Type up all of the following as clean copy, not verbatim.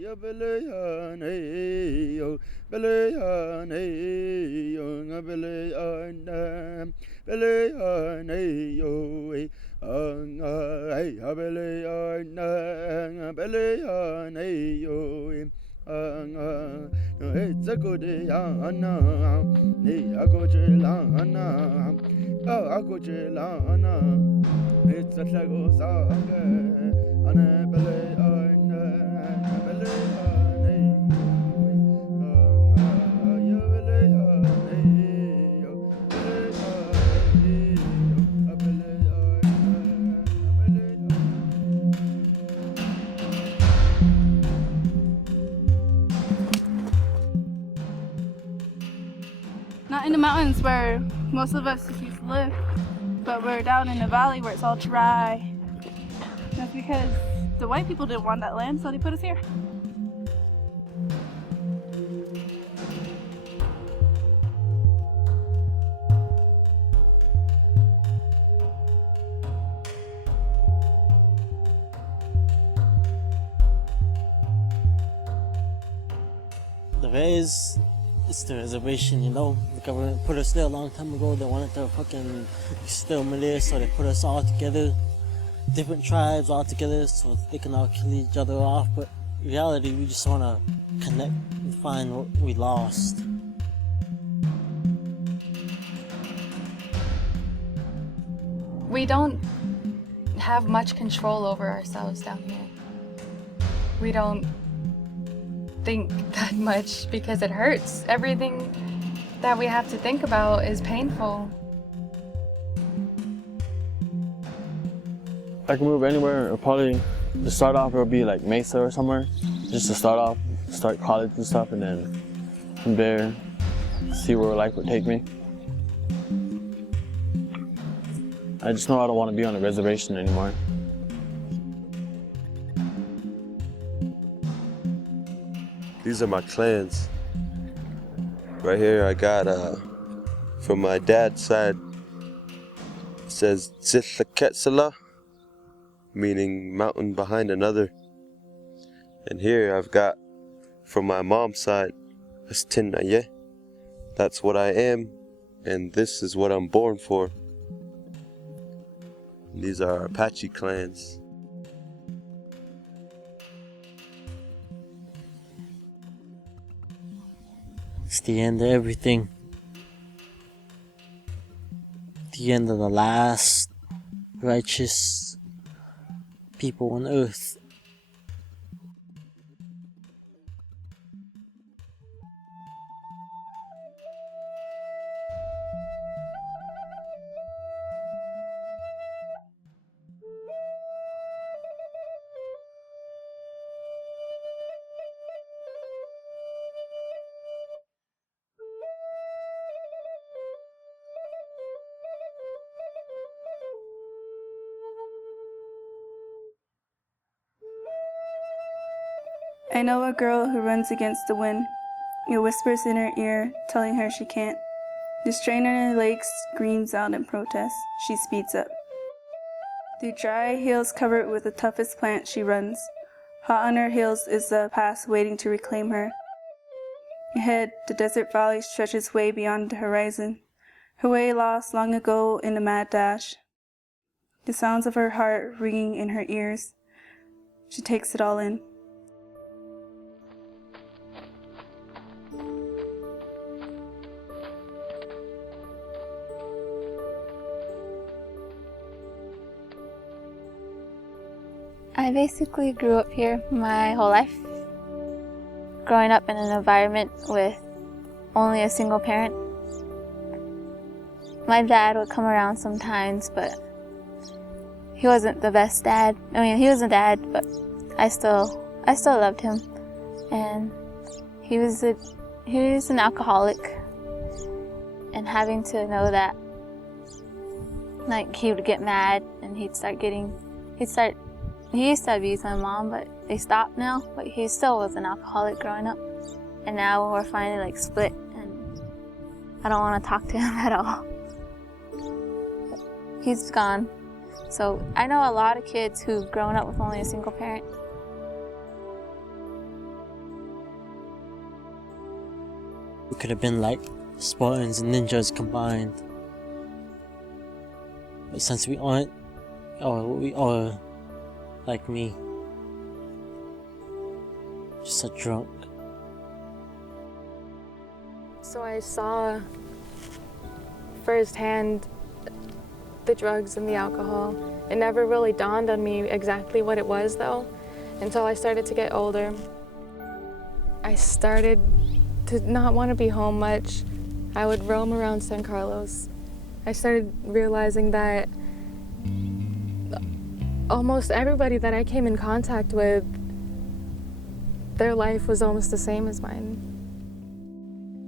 Ya beleyan hey yo, beleyan hey yo, nga beleyan hey yo, hey hey ha beleyan hey yo, hey zakode ya ana, hey agochela ana, agochela ana, hey tsago sanga, ana beleyan. Not in the mountains where most of us used to live, but we're down in the valley where it's all dry. That's because the white people didn't want that land, so they put us here. It's the reservation, you know. The government put us there a long time ago. They wanted to fucking exterminate there, so they put us all together, different tribes all together, so they can all kill each other off. But in reality, we just want to connect and find what we lost. We don't have much control over ourselves down here. We don't think that much because it hurts. Everything that we have to think about is painful. If I could move anywhere, it'll probably, to start off, it'll be like Mesa or somewhere. Just to start off, start college and stuff, and then from there, see where life would take me. I just know I don't want to be on a reservation anymore. These are my clans. Right here I got, from my dad's side, it says Zitlaketsala, meaning mountain behind another. And here I've got, from my mom's side, Astinaye. That's what I am, and this is what I'm born for. And these are Apache clans. It's the end of everything. The end of the last righteous people on earth. I know a girl who runs against the wind. It whispers in her ear, telling her she can't. The strain on her legs screams out in protest. She speeds up. Through dry hills covered with the toughest plant, she runs. Hot on her heels is the past waiting to reclaim her. Ahead, the desert valley stretches way beyond the horizon, her way lost long ago in a mad dash. The sounds of her heart ringing in her ears. She takes it all in. I basically grew up here my whole life, growing up in an environment with only a single parent. My dad would come around sometimes, but he wasn't the best dad. I mean, he was a dad, but I still loved him. And he was an alcoholic, and having to know that, like, he would get mad and he used to abuse my mom, but they stopped now. But he still was an alcoholic growing up. And now we're finally like split, and I don't want to talk to him at all. But he's gone. So I know a lot of kids who've grown up with only a single parent. We could have been like Spartans and ninjas combined. But since we aren't, or we are like me, just a drunk. So I saw firsthand the drugs and the alcohol. It never really dawned on me exactly what it was though, until I started to get older. I started to not want to be home much. I would roam around San Carlos. I started realizing that almost everybody that I came in contact with, their life was almost the same as mine.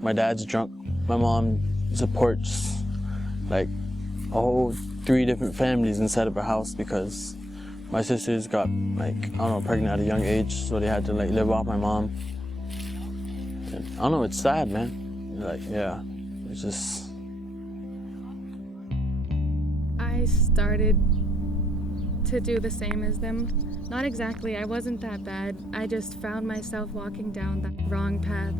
My dad's drunk. My mom supports like a whole 3 different families inside of our house because my sisters got like, I don't know, pregnant at a young age, so they had to like live off my mom. And I don't know, it's sad, man. Like, yeah, it's just. I started to do the same as them. Not exactly, I wasn't that bad. I just found myself walking down that wrong path.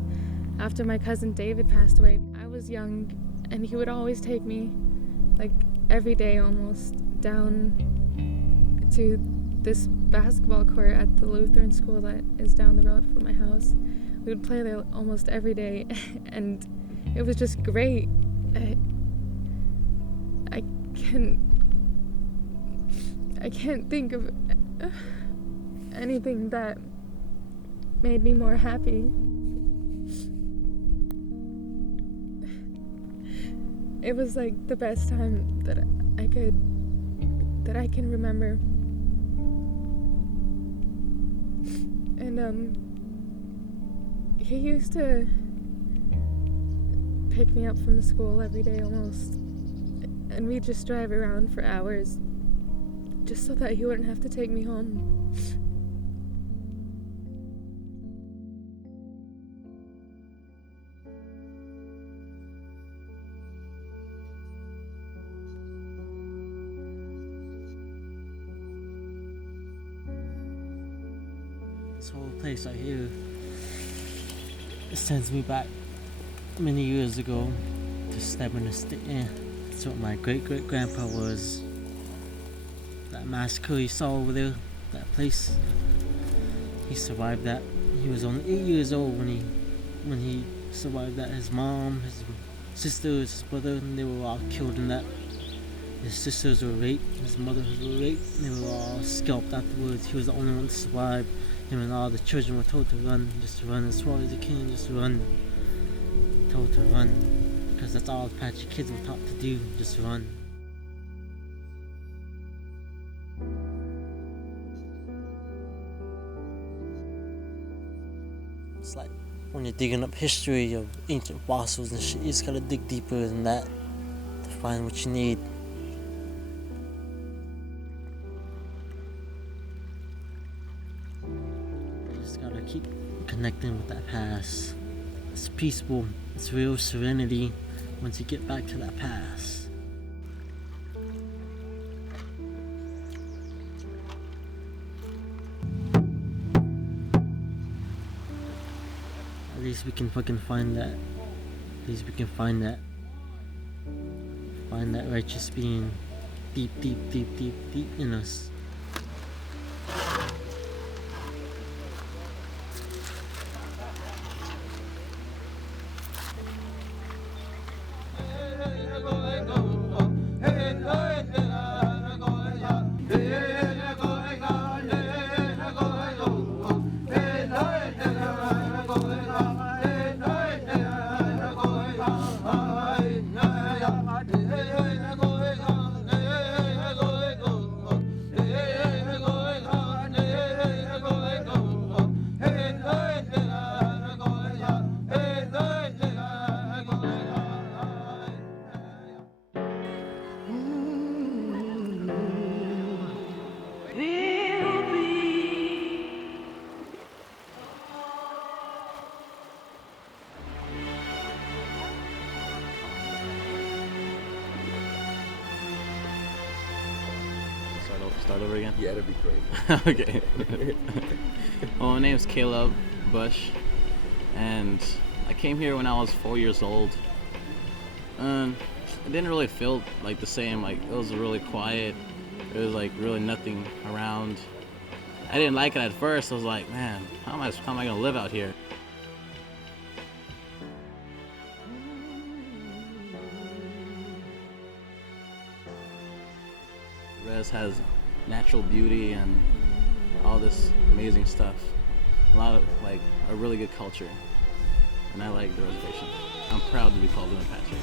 After my cousin David passed away, I was young and he would always take me, like every day almost, down to this basketball court at the Lutheran school that is down the road from my house. We would play there almost every day and it was just great. I can't think of anything that made me more happy. It was like the best time that I can remember. And he used to pick me up from school every day almost, and we'd just drive around for hours just so that he wouldn't have to take me home. This whole place right here, it sends me back many years ago to Stubborn Estate. That's what my great-great-grandpa was. That massacre you saw over there, that place, he survived that. He was only 8 years old when he survived that. His mom, his sisters, his brother, and they were all killed in that. His sisters were raped, his mother was raped, and they were all scalped afterwards. He was the only one to survive. Him and all the children were told to run, just to run as far as you can, just run. Told to run, because that's all Apache kids were taught to do, just run. It's like when you're digging up history of ancient fossils and shit, you just gotta dig deeper than that to find what you need. You just gotta keep connecting with that past. It's peaceful, it's real serenity once you get back to that past. At least we can fucking find that. At least we can find that. Find that righteous being deep, deep, deep, deep, deep in us. Start over again? Yeah, that'd be great. Okay. Well, my name's Caleb Bush, and I came here when I was 4 years old. And it didn't really feel like the same. Like, it was really quiet. There was like really nothing around. I didn't like it at first. I was like, man, how am I gonna live out here? Res has natural beauty and all this amazing stuff. A lot of, like, a really good culture. And I like the reservation. I'm proud to be called an Apache.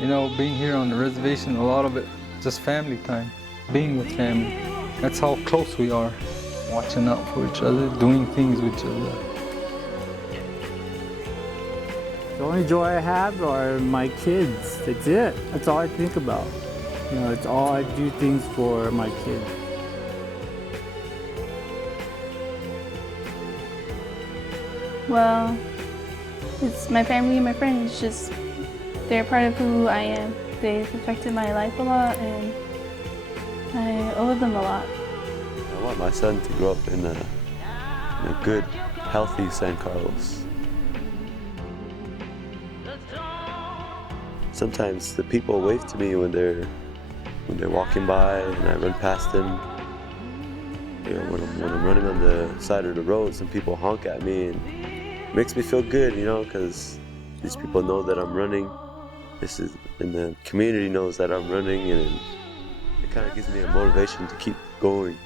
You know, being here on the reservation, a lot of it just family time, being with family. That's how close we are, watching out for each other, doing things with each other. The only joy I have are my kids. That's it. That's all I think about. You know, it's all I do things for my kids. Well, it's my family and my friends. Just they're part of who I am. They've affected my life a lot, and I owe them a lot. I want my son to grow up in a good, healthy San Carlos. Sometimes the people wave to me when they're walking by, and I run past them. You know, when I'm running on the side of the road, some people honk at me, and it makes me feel good, you know, because these people know that I'm running. And the community knows that I'm running, and it kind of gives me a motivation to keep going.